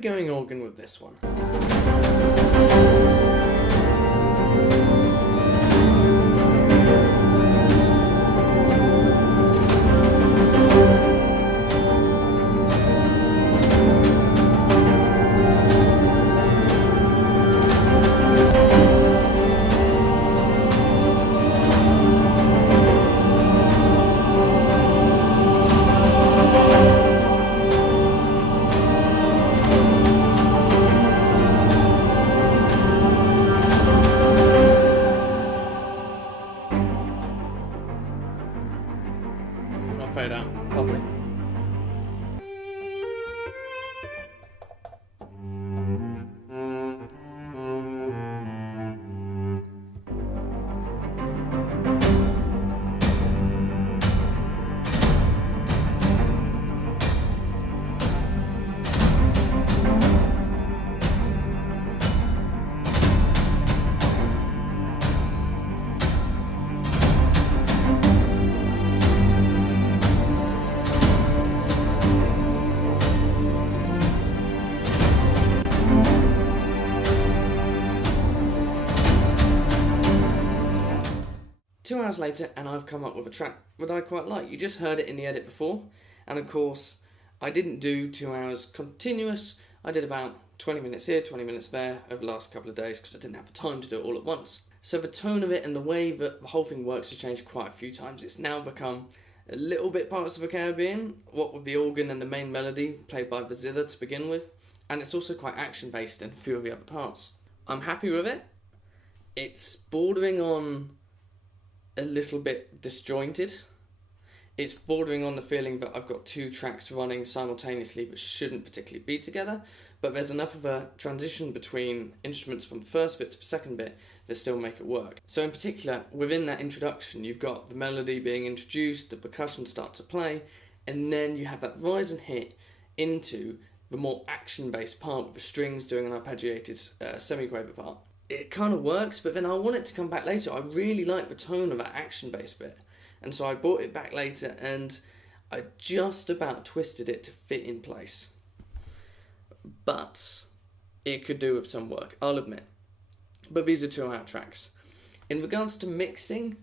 be going organ with this one. I'll fade out properly. Two hours later, and I've come up with a track that I quite like. You just heard it in the edit before, and of course, I didn't do 2 hours continuous. I did about 20 minutes here, 20 minutes there over the last couple of days because I didn't have the time to do it all at once. So the tone of it and the way that the whole thing works has changed quite a few times. It's now become a little bit Pirates of the Caribbean, what with the organ and the main melody played by the zither to begin with, and it's also quite action-based in a few of the other parts. I'm happy with it. It's bordering on a little bit disjointed. It's bordering on the feeling that I've got two tracks running simultaneously that shouldn't particularly be together, but there's enough of a transition between instruments from the first bit to the second bit that still make it work. So in particular, within that introduction, you've got the melody being introduced, the percussion start to play, and then you have that rise and hit into the more action-based part with the strings doing an arpeggiated semi-quaver part. It kind of works, but then I want it to come back later. I really like the tone of that action-based bit. And so I brought it back later, and I just about twisted it to fit in place. But it could do with some work, I'll admit. But these are 2 hour tracks. In regards to mixing,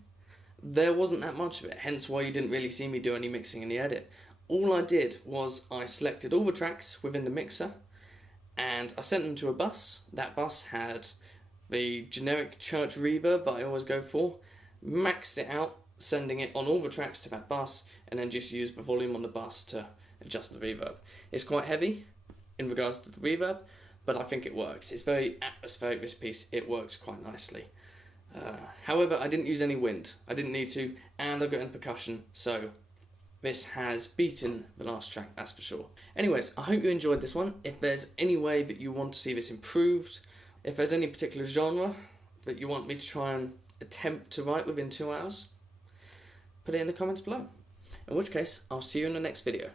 there wasn't that much of it, hence why you didn't really see me do any mixing in the edit. All I did was I selected all the tracks within the mixer, and I sent them to a bus. That bus had the generic church reverb that I always go for, maxed it out, sending it on all the tracks to that bus, and then just use the volume on the bus to adjust the reverb. It's quite heavy in regards to the reverb, but I think it works. It's very atmospheric, this piece. It works quite nicely. However, I didn't use any wind. I didn't need to, and I got in percussion, so this has beaten the last track, that's for sure. Anyways, I hope you enjoyed this one. If there's any way that you want to see this improved, if there's any particular genre that you want me to try and attempt to write within 2 hours, put it in the comments below. In which case, I'll see you in the next video.